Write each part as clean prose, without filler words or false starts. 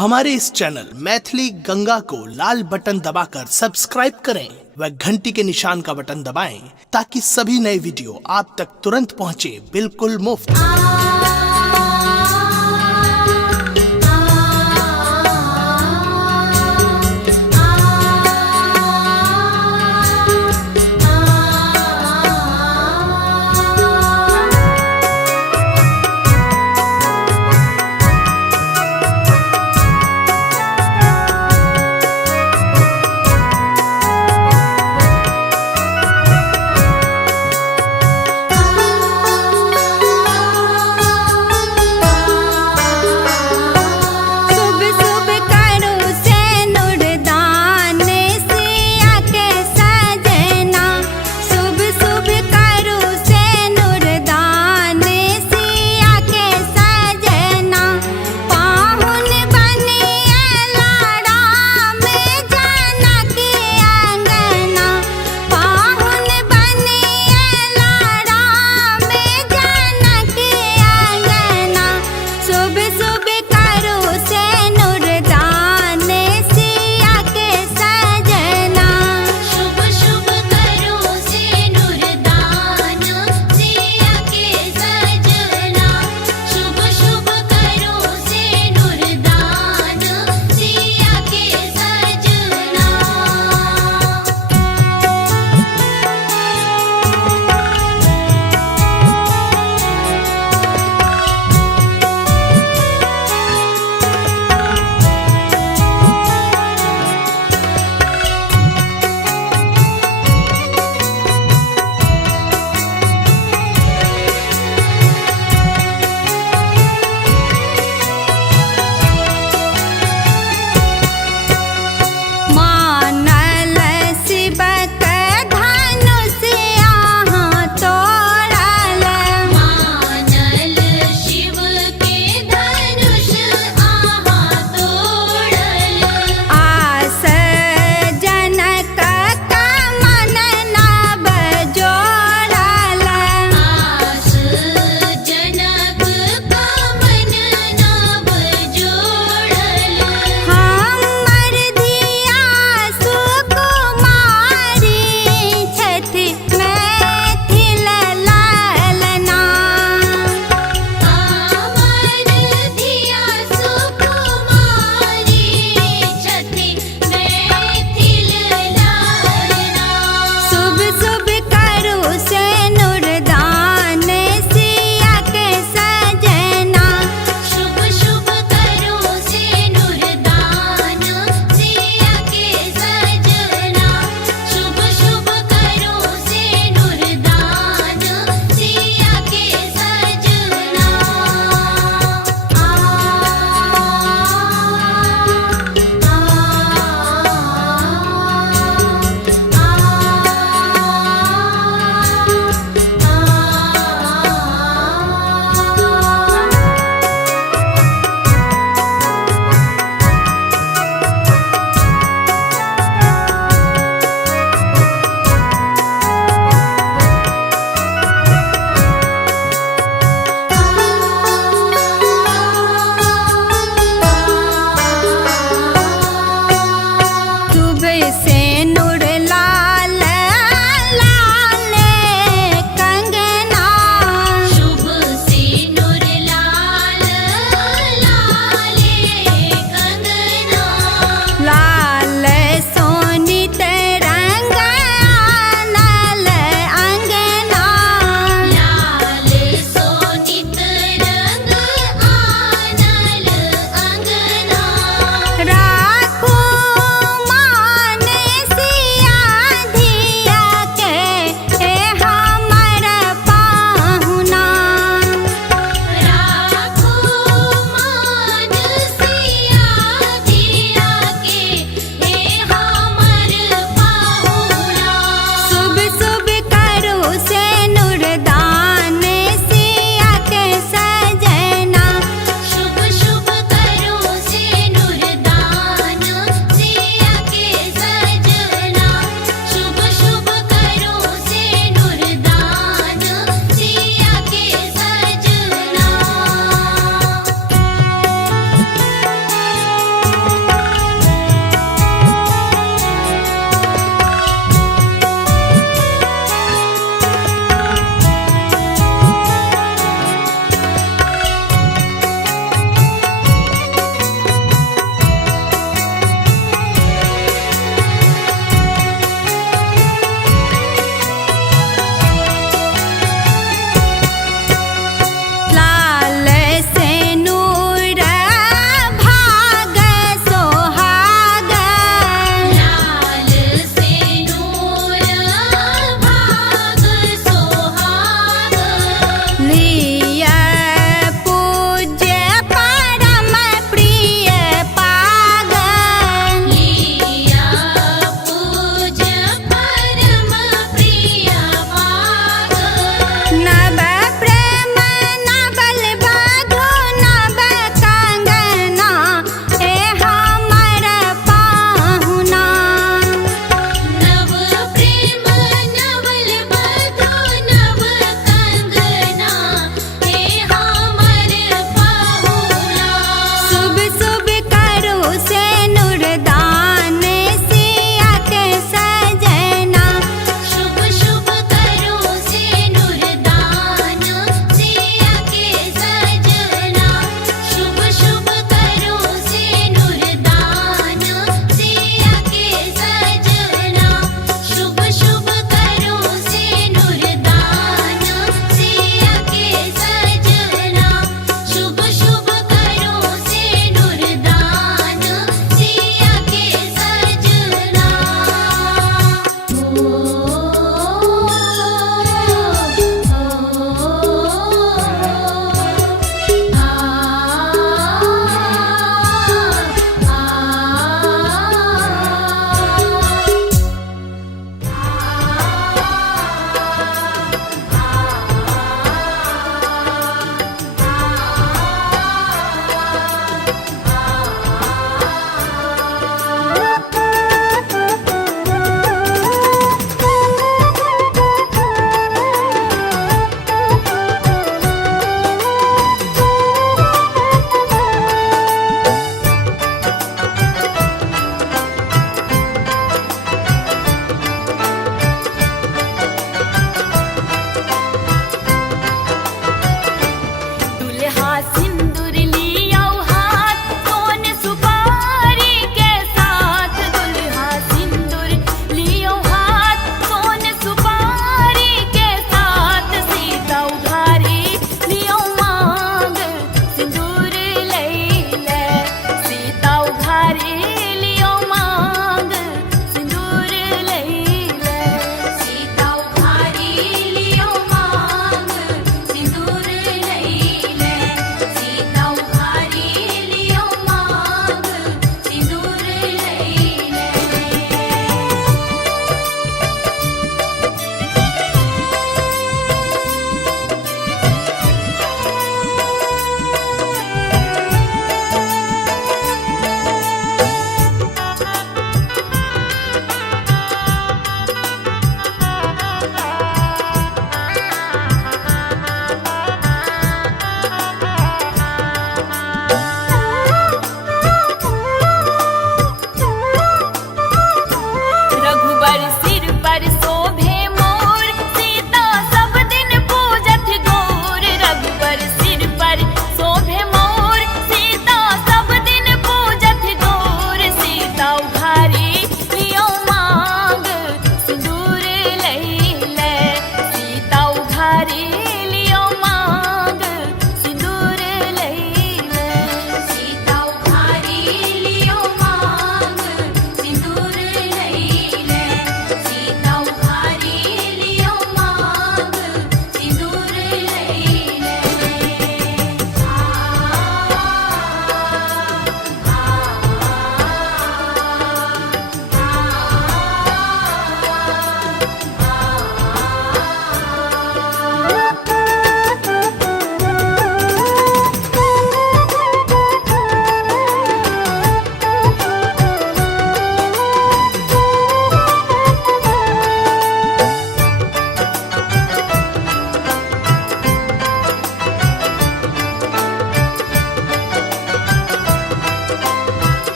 हमारे इस चैनल मैथिली गंगा को लाल बटन दबाकर सब्सक्राइब करें व घंटी के निशान का बटन दबाएं ताकि सभी नए वीडियो आप तक तुरंत पहुंचे बिल्कुल मुफ्त।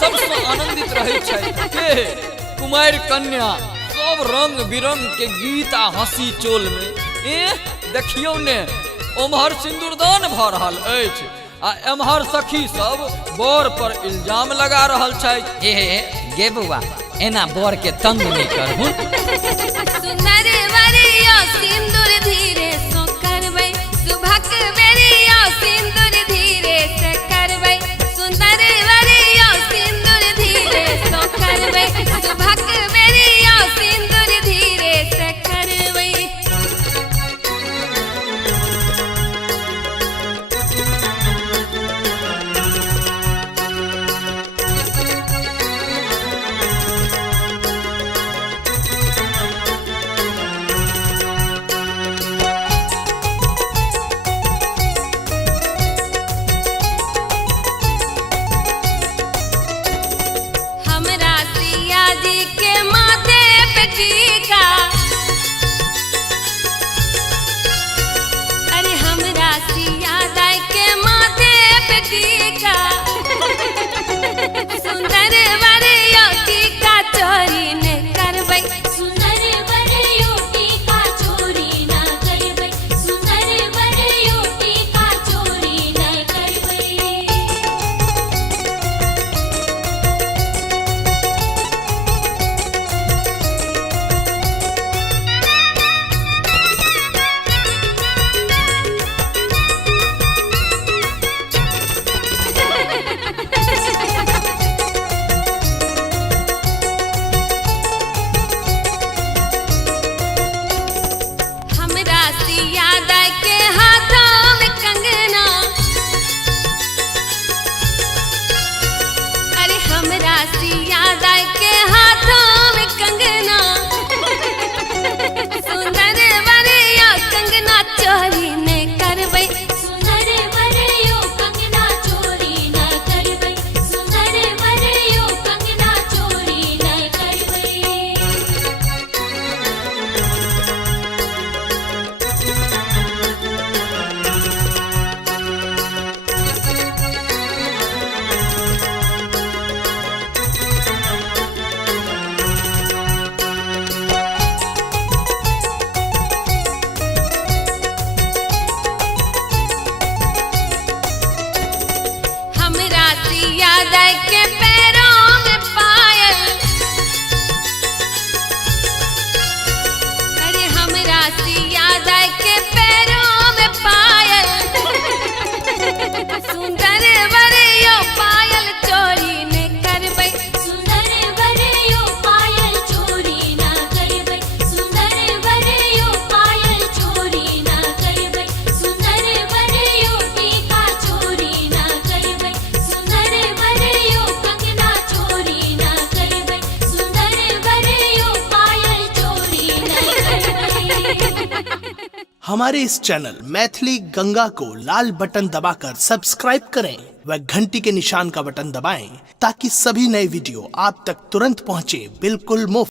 सबसे आनंदित रहे के कुमार कन्या सब रंग बिरंग के गीत आ हंसी चोल में देखियो ने ओम्हर सिंदूरदान भ रहल अछि आ एम्हर सखी सब बर पर इल्जाम लगा रहल छै। गे बउआ एना बर के तंग नहीं करहु। सुंदर वरिया सिंदूर धीरे सो करबै सुभक बेरिया सिंदूर धीरे से करबै सुंदर वरिया सिंदूर धीरे सो करबै सुभक बेरिया सिंदूर धीरे से करबै। हमरा सिया जी के माथे पे टीका अरे हमरा सिया दाई के माथे पे टीका सुंदर वरिया टीका चोरी न करबै सुंदर वरियो टीका चोरी न करबै सुंदर वरियो टीका चोरी न करबै। हमरा सिया दाई के हाथों में कंगना अरे हमरा सिया दाई के हाथों में कंगना सुंदर वरिया कंगना चोरी न करबै सुंदर वरियो कंगना चोरी न करबै सुंदर वरियो कंगना चोरी न करबै। हमरा सिया दाई के पैरों में पायल अरे हमरा सिया दाई के पैरों में पायल सुंदर वरियो पायल चोरी न करबै सुंदर वरियो पायल चोरी न करबै सुंदर वरियो पायल चोरी न करबै सुंदर वरियो टीका चोरी न करबै सुंदर वरियो कंगना चोरी न करबै सुंदर वरियो पायल चोरी न करबै। हमारे इस चैनल मैथिली गंगा को लाल बटन दबाकर सब्सक्राइब करें व घंटी के निशान का बटन दबाएं ताकि सभी नए वीडियो आप तक तुरंत पहुंचे बिल्कुल मुफ्त।